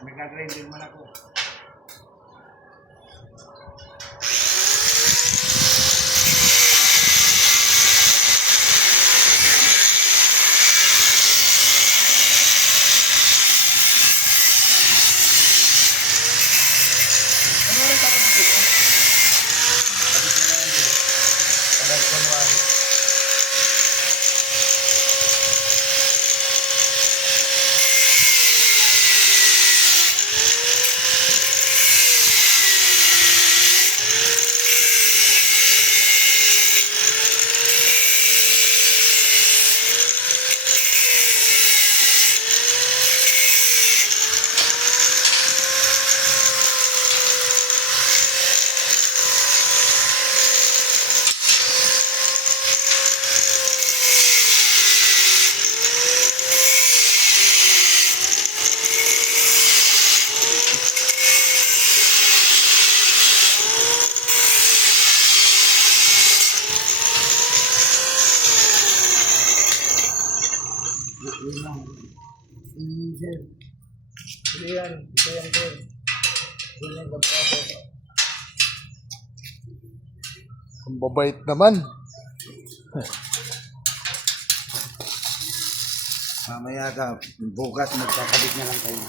Nagka-grinder man ako. Ano rin tapos dito? Tapos na lang ito. Talag kunwari. Sir. Yan, sir. Yan ang gabrado. Ang babait naman. Mamaya ka, bukas magkakabit na lang kayo.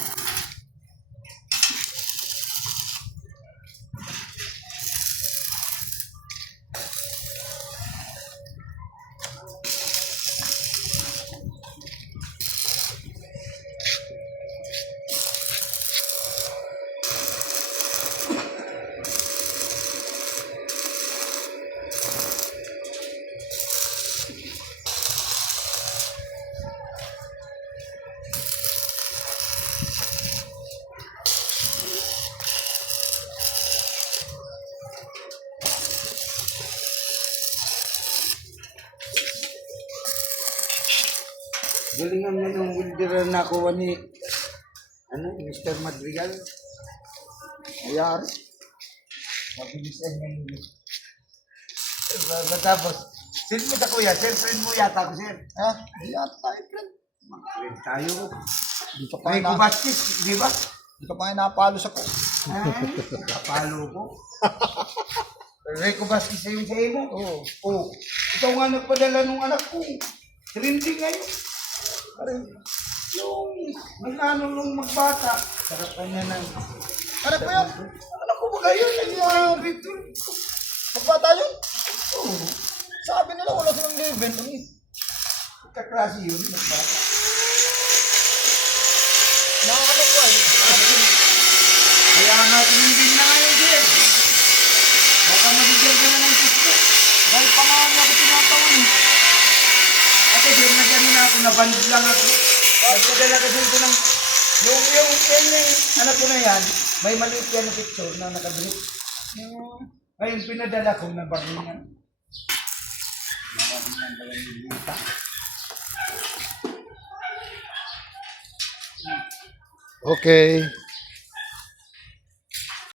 Galingan mo yung wilder na nakuha ni Mr. Madrigal. Ayari. Mabilisan yung tapos, sino mo ta kuya? Friend mo yata ko, sir. Ha? Di yata tayo, friend. Mag-friend tayo. Di ka pa Rico na, Bastis, di ba? di ka pa napalo sa ko. Ay, kapalo ko. Rico Bastis sa'yo sa imo? Oo. Oo. Ikaw nga nagpadala nung anak ko. Trending ngayon. Yung nag-ano nung magbata. Sarap kanya ng... Ano po yun? Anak ko ba kayo? Yung ritual. Magbata yun? Oo. Sabi nila wala silang level. Ano yun? Kaklase yun. Magbata. Nakakano po eh. Kaya nga tumingin na ngayon, sir. Baka mabigyan ka na ng gusto. Dahil pangalan ako tinatawin eh. Ako, sir, nag-ano na ako, nabandid lang ako. Nagpadala kasi ito ng... Yung anak ko na yan, may maliit yan na picture na nakagrip. Ngayon, pinadala ko na baringan. Baringan pala yung buta. Okay.